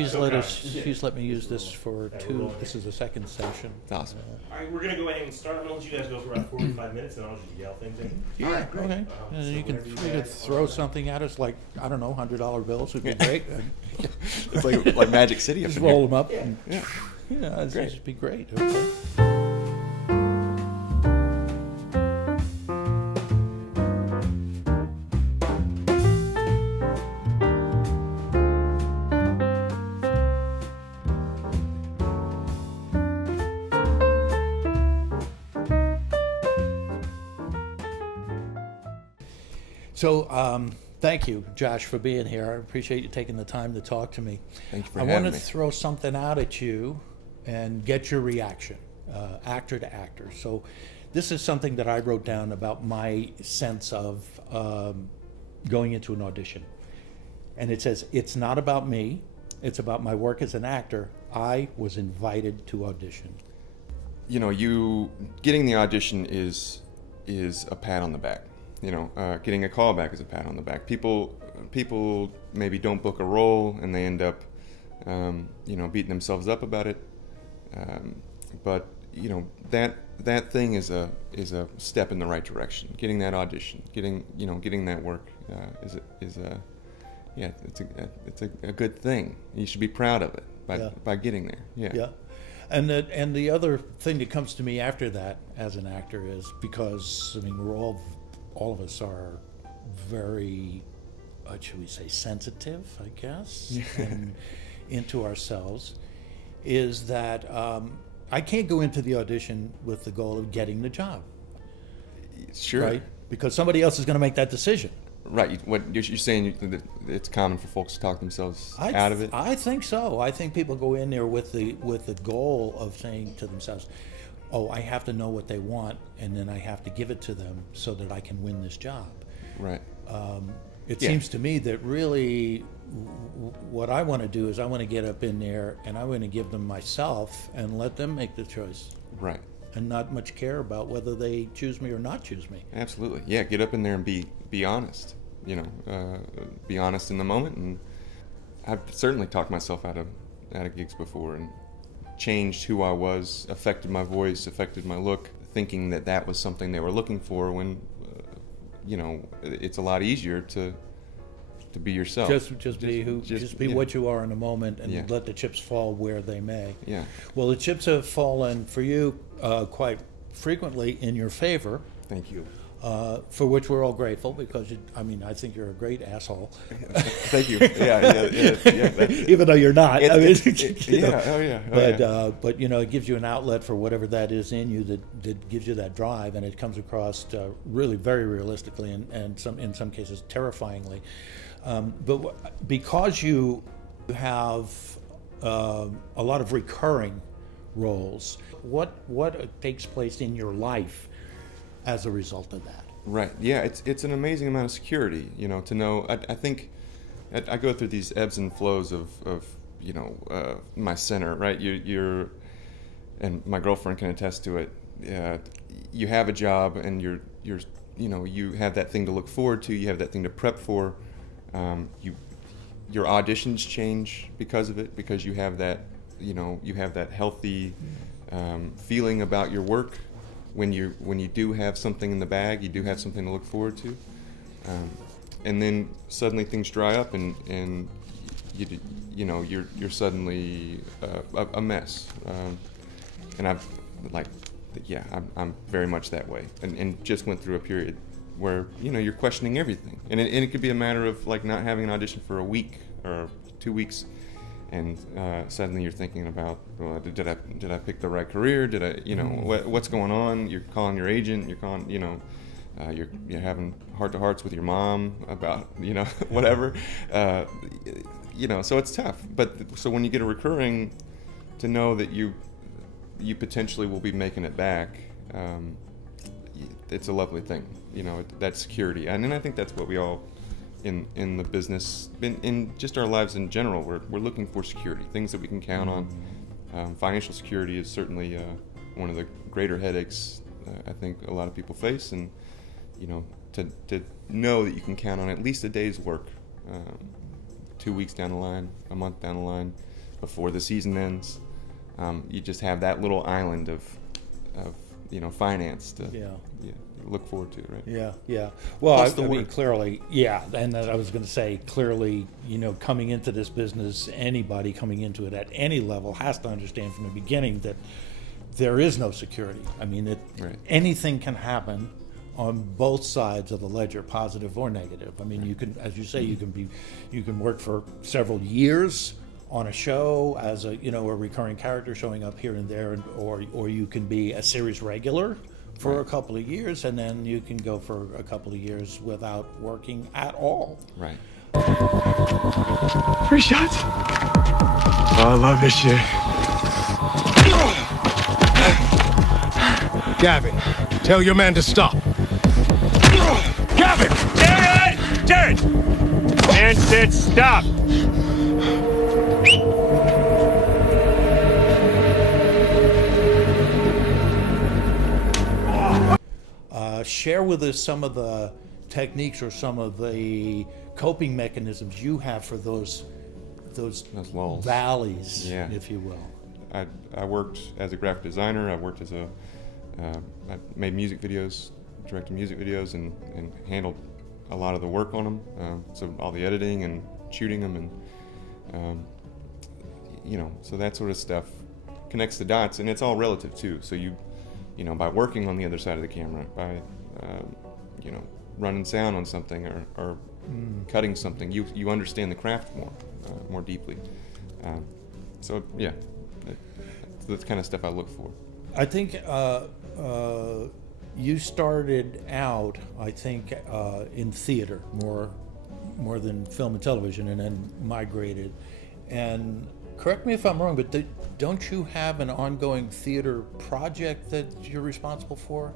She's let me use this for two. This is the second session. That's awesome. All right, we're gonna go ahead and start. I'm gonna let you guys go for about 45 minutes, and I'll just yell things in. Yeah. All right, great. Okay. And So you whenever you could guys throw are- something at us like, I don't know, $100 bills would be great. It's like Magic City up Just in roll here. them up. Yeah. And, Yeah. yeah, it'd Great. just be great. Okay. So, thank you, Josh, for being here. I appreciate you taking the time to talk to me. Thank you for I having want me. to throw something out at you and get your reaction, actor to actor. So, this is something that I wrote down about my sense of going into an audition. And it says, it's not about me, it's about my work as an actor. I was invited to audition. You know, you getting the audition is a pat on the back. You know, getting a call back is a pat on the back. People maybe don't book a role and they end up, beating themselves up about it. But you know, that thing is a step in the right direction. Getting that audition, getting that work it's a good thing. You should be proud of it by getting there. Yeah. Yeah. And the other thing that comes to me after that as an actor is because, I mean, we're all of us are very, what should we say, sensitive, I guess, and into ourselves, is that I can't go into the audition with the goal of getting the job. Sure. Right? Because somebody else is going to make that decision. Right. What you're saying, that it's common for folks to talk themselves out of it? I think so. I think people go in there with the goal of saying to themselves, oh, I have to know what they want, and then I have to give it to them so that I can win this job. Right. It Yeah. seems to me that really what I want to do is I want to get up in there and I want to give them myself and let them make the choice Right. and not much care about whether they choose me or not choose me. Absolutely. Yeah, get up in there and be honest. You know, be honest in the moment. And I've certainly talked myself out of gigs before and changed who I was, affected my voice, affected my look, thinking that was something they were looking for when, it's a lot easier to be yourself. Just be what you are in the moment and let the chips fall where they may. Yeah. Well, the chips have fallen for you quite frequently in your favor. Thank you. For which we're all grateful because, I think you're a great asshole. Thank you. Yeah. Even though you're not. But it gives you an outlet for whatever that is in you that gives you that drive, and it comes across really very realistically and in some cases terrifyingly. But because you have a lot of recurring roles, what takes place in your life as a result of that? Right. Yeah. It's an amazing amount of security. To know. I think I go through these ebbs and flows of my center. Right. You're and my girlfriend can attest to it. You have a job and you have that thing to look forward to. You have that thing to prep for. Your auditions change because of it, because you have that healthy feeling about your work. When you do have something in the bag, you do have something to look forward to, and then suddenly things dry up and you're suddenly a mess. And I'm very much that way, and just went through a period where you're questioning everything, and it could be a matter of like not having an audition for a week or 2 weeks. And suddenly you're thinking about, well, did I pick the right career? Did I, what's going on? You're calling your agent. You're calling, you're having heart-to-hearts with your mom about, whatever. So it's tough. But so when you get a recurring, to know that you potentially will be making it back, it's a lovely thing. That security, and then I think that's what we all. In the business, in just our lives in general, we're looking for security, things that we can count on. Financial security is certainly one of the greater headaches I think a lot of people face, and to know that you can count on at least a day's work 2 weeks down the line, a month down the line, before the season ends. You just have that little island of finance to look forward to, right? Yeah. Well, Plus I mean, clearly, and I was going to say, clearly, coming into this business, anybody coming into it at any level has to understand from the beginning that there is no security. I mean, anything can happen on both sides of the ledger, positive or negative. I mean, you can, as you say, you can work for several years on a show as a recurring character showing up here and there, or you can be a series regular for a couple of years, and then you can go for a couple of years without working at all. Right. 3 shots. Oh, I love this shit. Gavin, tell your man to stop. Gavin! Jared! Man said stop. Share with us some of the techniques or some of the coping mechanisms you have for those lulls, valleys, if you will. I worked as a graphic designer. I worked as I made music videos, directed music videos, and handled a lot of the work on them. So all the editing and shooting them, and so that sort of stuff connects the dots, and it's all relative too. So by working on the other side of the camera, by running sound on something or cutting something, you understand the craft more deeply. So yeah, that's the kind of stuff I look for. I think you started out, I think, in theater more than film and television, and then migrated. And correct me if I'm wrong, but don't you have an ongoing theater project that you're responsible for?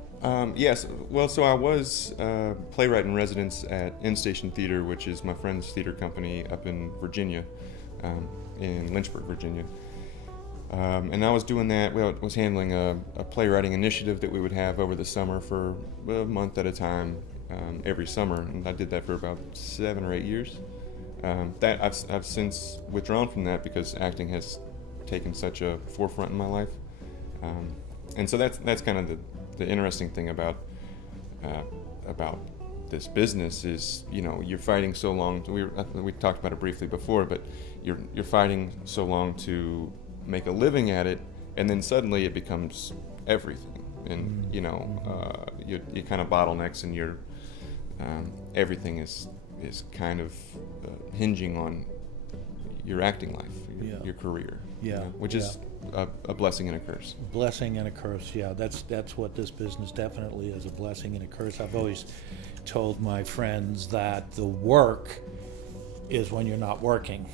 Yes. Well, so I was playwright in residence at In Station Theater, which is my friend's theater company up in Virginia, in Lynchburg, Virginia. And I was doing that. Well, I was handling a playwriting initiative that we would have over the summer for a month at a time, every summer, and I did that for about 7 or 8 years. That I've since withdrawn from that because acting has taken such a forefront in my life, and so that's kind of the interesting thing about this business is you're fighting so long. We talked about it briefly before, but you're fighting so long to make a living at it, and then suddenly it becomes everything, and you kind of bottlenecks, and everything is kind of hinging on your acting life, your career, which is a blessing and a curse. Blessing and a curse, yeah. That's what this business definitely is, a blessing and a curse. I've always told my friends that the work is when you're not working.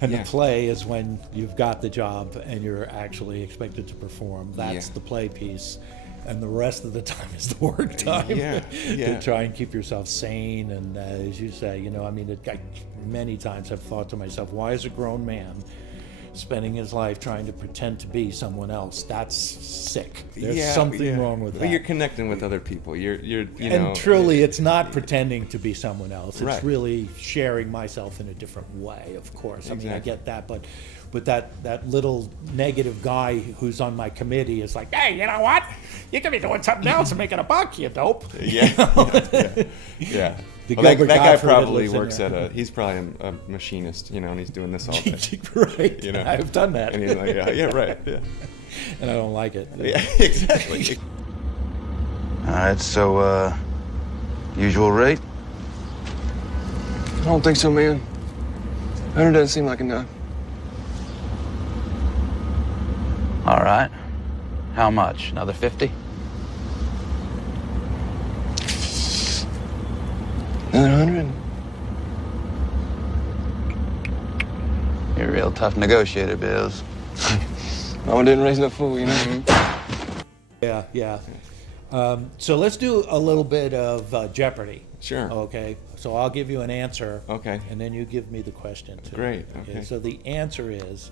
And the play is when you've got the job and you're actually expected to perform. That's the play piece. And the rest of the time is the work time to try and keep yourself sane. And as you say, I many times have thought to myself, why is a grown man spending his life trying to pretend to be someone else? That's sick. There's something wrong with that. Well, you're connecting with other people. And truly, it's not pretending to be someone else. It's really sharing myself in a different way, of course. Exactly. I mean, I get that, but that little negative guy who's on my committee is like, hey, you know what? You could be doing something else and making a buck, you dope. Yeah. Well, that guy probably works at he's probably a machinist, and he's doing this all day. Right. I've done that. And he's like, right. Yeah. And I don't like it. Yeah, exactly. All right, so, usual rate? I don't think so, man. 100 doesn't seem like enough. All right. How much? Another 50? Another 100? You're a real tough negotiator, Bills. Mama didn't raise no fool, Yeah. So let's do a little bit of Jeopardy. Sure. Okay. So I'll give you an answer. Okay. And then you give me the question too. Great. Okay. So the answer is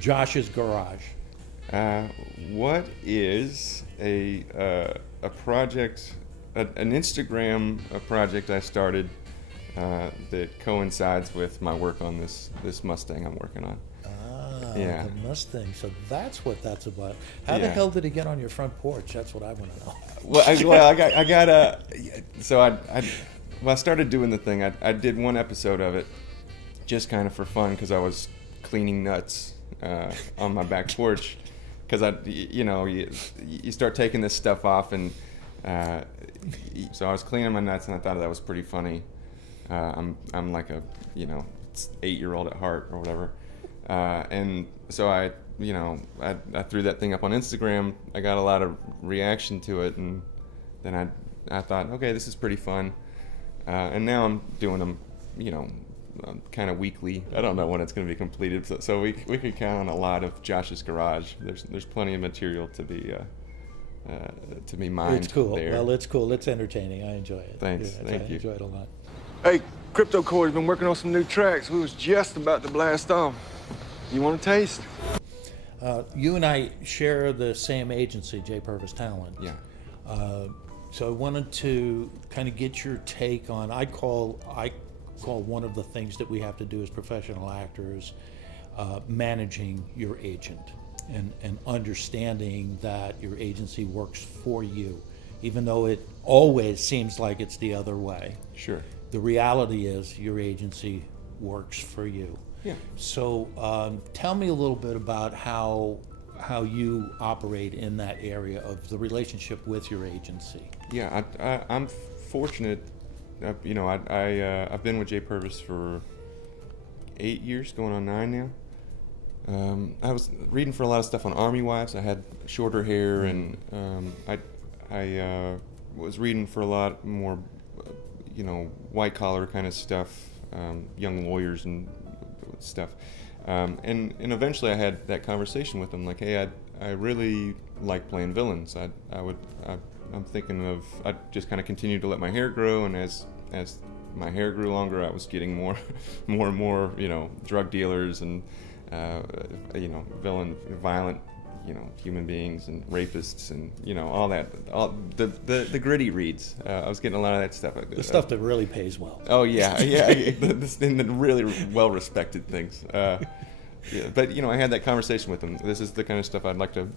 Josh's Garage. What is a project, an Instagram project I started that coincides with my work on this Mustang I'm working on. Yeah. The Mustang. So that's what that's about. How the Yeah. hell did he get on your front porch? That's what I want to know. Well, I got so I started doing the thing. I did one episode of it, just kind of for fun, because I was cleaning nuts on my back porch. Because you start taking this stuff off, and so I was cleaning my nuts, and I thought that was pretty funny. I'm like a 8-year-old at heart or whatever. And so I threw that thing up on Instagram. I got a lot of reaction to it, and then I thought, okay, this is pretty fun. And now I'm doing them, kind of weekly. I don't know when it's going to be completed, so we could count on a lot of Josh's garage. There's plenty of material to be mined. It's cool. there. Well, it's cool. It's entertaining. I enjoy it. Thanks. Thank I you. enjoy it a lot. Hey, Crypto Corey's been working on some new tracks. We was just about to blast off. You want a taste? You and I share the same agency, J Purvis Talent. Yeah. So I wanted to kind of get your take on. I call one of the things that we have to do as professional actors, managing your agent and understanding that your agency works for you, even though it always seems like it's the other way. Sure. The reality is your agency works for you. Yeah. So tell me a little bit about how you operate in that area of the relationship with your agency. Yeah, I'm fortunate. I've been with J Purvis for 8 years, going on 9 now. I was reading for a lot of stuff on Army wives. I had shorter hair, and I was reading for a lot more, white collar kind of stuff, young lawyers and stuff. And eventually I had that conversation with them, like, hey, I really like playing villains. I'm thinking of, I just kind of continued to let my hair grow, and as my hair grew longer, I was getting more and more, drug dealers and, violent, human beings and rapists and, all that, all the gritty reads. I was getting a lot of that stuff. The stuff that really pays well. Oh yeah, the really well-respected things. But I had that conversation with them. This is the kind of stuff I'd like to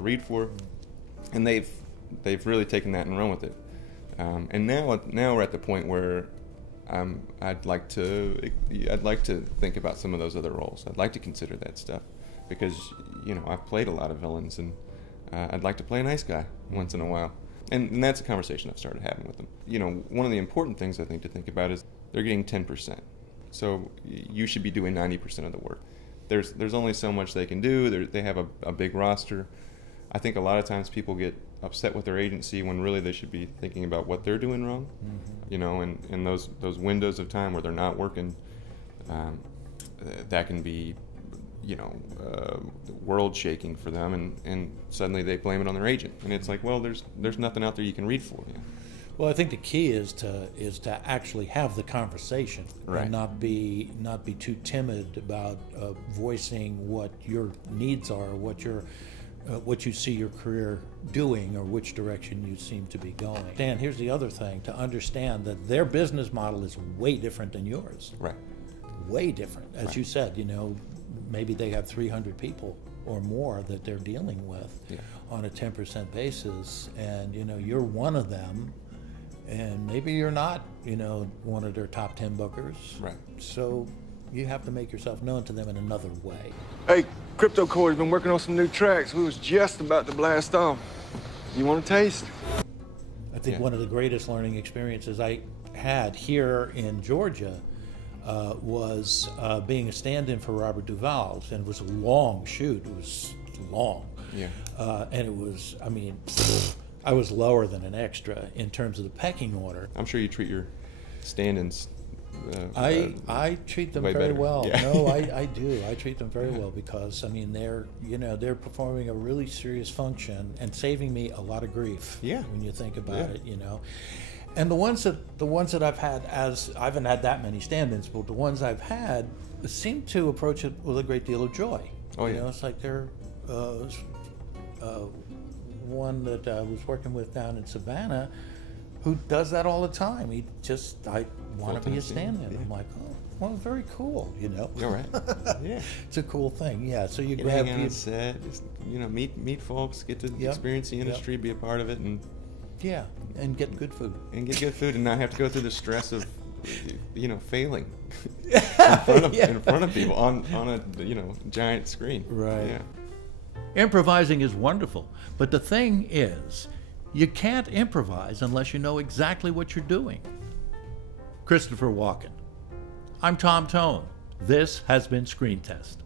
read for, and they've really taken that and run with it. And now we're at the point where I'd like to think about some of those other roles. I'd like to consider that stuff, because I've played a lot of villains, and I'd like to play a nice guy once in a while. And that's a conversation I've started having with them. One of the important things I think to think about is they're getting 10%. So you should be doing 90% of the work. There's only so much they can do. They have a big roster. I think a lot of times people get upset with their agency when really they should be thinking about what they're doing wrong. Mm-hmm. And those windows of time where they're not working, that can be world shaking for them, and suddenly they blame it on their agent, and it's like, well, there's nothing out there you can read for you. Well, I think the key is to actually have the conversation, right, and not be too timid about voicing what your needs are, what you see your career doing, or which direction you seem to be going. Dan, here's the other thing: to understand that their business model is way different than yours. Right. Way different, as right. You said. Maybe they have 300 people or more that they're dealing with, yeah, on a 10% basis, and you're one of them, and maybe you're not one of their top 10 bookers. Right. So you have to make yourself known to them in another way. Hey, Crypto Corey's been working on some new tracks. We was just about to blast off. You want a taste? I think one of the greatest learning experiences I had here in Georgia was being a stand-in for Robert Duvall, and it was a long shoot. It was long. Yeah. And it was, I was lower than an extra in terms of the pecking order. I'm sure you treat your stand-ins. I treat them very better. well. Yeah. No, I do. I treat them very well, because they're performing a really serious function and saving me a lot of grief. Yeah. When you think about it, And the ones that I've had, I haven't had that many stand-ins, but the ones I've had seem to approach it with a great deal of joy. Oh yeah. It's like they're one that I was working with down in Savannah, who does that all the time. want to full-time be a stand-up, stand-in. yeah. I'm like, oh, well, very cool, you know. All right. Yeah. It's a cool thing, yeah. So you Get grab hang out on set, just, you know, meet folks, get to Yep. experience the Yep. industry, be a part of it, and yeah, and get good food. get good food, and not have to go through the stress of, you know, failing in front of, Yeah. in front of people on a, you know, giant screen. Right. Yeah. Improvising is wonderful, but the thing is, you can't improvise unless you know exactly what you're doing. Christopher Walken. I'm Tom Tone. This has been Screen Test.